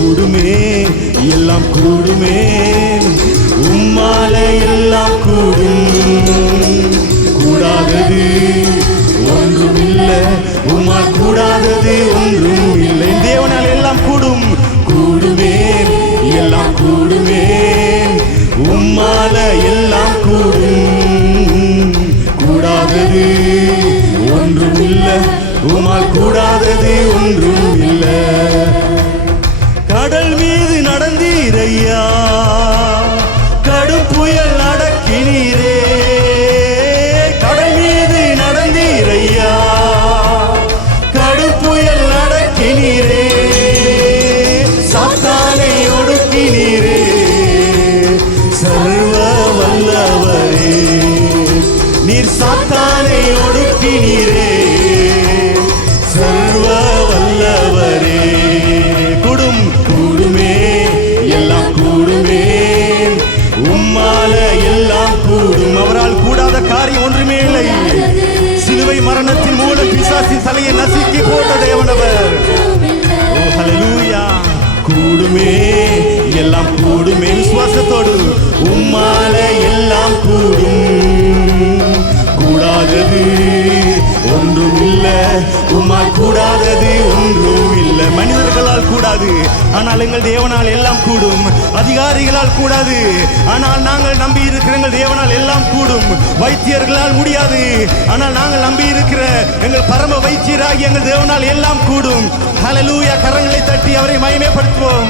கூடுமே, எல்லாம் கூடுமே, உம்மால எல்லாம் கூடும். கூடாதது ஒன்றும் இல்லை, உம்மால் கூடாதது ஒன்றும் இல்லை. தேவனால் எல்லாம் கூடும். கூடுமே, எல்லாம் கூடுமே, உம்மால எல்லாம் கூடும். கூடாதது ஒன்றும் இல்லை, உம்மால் கூடாதது ஒன்றும் இல்லை. கடல் மீது நடந்தீரையா, கடும் புயல் அடக்கினீரே. கடல் மீது நடந்தீரையா, கடும் புயல் அடக்கினீரே. சாத்தானை ஒடுக்கினீரே, சர்வ வல்லவரே. நீர் சாத்தானை ஒடுக்கினீரே, சர்வ வல்லவரே. கூடும், கூடுமே, எல்லாம் கூடுமே, உம்மால எல்லாம் கூடும். அவரால் கூடாத காரியம் ஒன்றுமே இல்லை. சிலுவை மரணத்தின் மூலம் பிசாசின் தலையை நசுக்கி போட்ட தேவனவர். ஓ ஹல்லேலூயா. கூடுமே, எல்லாம் கூடுமே. விசுவாசத்தோடு உம்மால எல்லாம் கூடும். கூடாதது ஒன்றும் இல்லை, உம்மால் கூடாதது ஒன்றும் இல்லை. மனிதர்களால் கூடாது, ஆனால் எங்கள் தேவனால் எல்லாம் கூடும். அதிகாரிகளால் கூடாது, ஆனால் நாங்கள் நம்பி இருக்கிற எங்கள் தேவனால் எல்லாம் கூடும். வைத்தியர்களால் முடியாது, ஆனால் நாங்கள் நம்பி இருக்கிற எங்கள் பரம வைத்தியராகி எங்கள் தேவனால் எல்லாம் கூடும். ஹல்லேலூயா. கரங்களை தட்டி அவரை மகிமைப்படுத்துவோம்.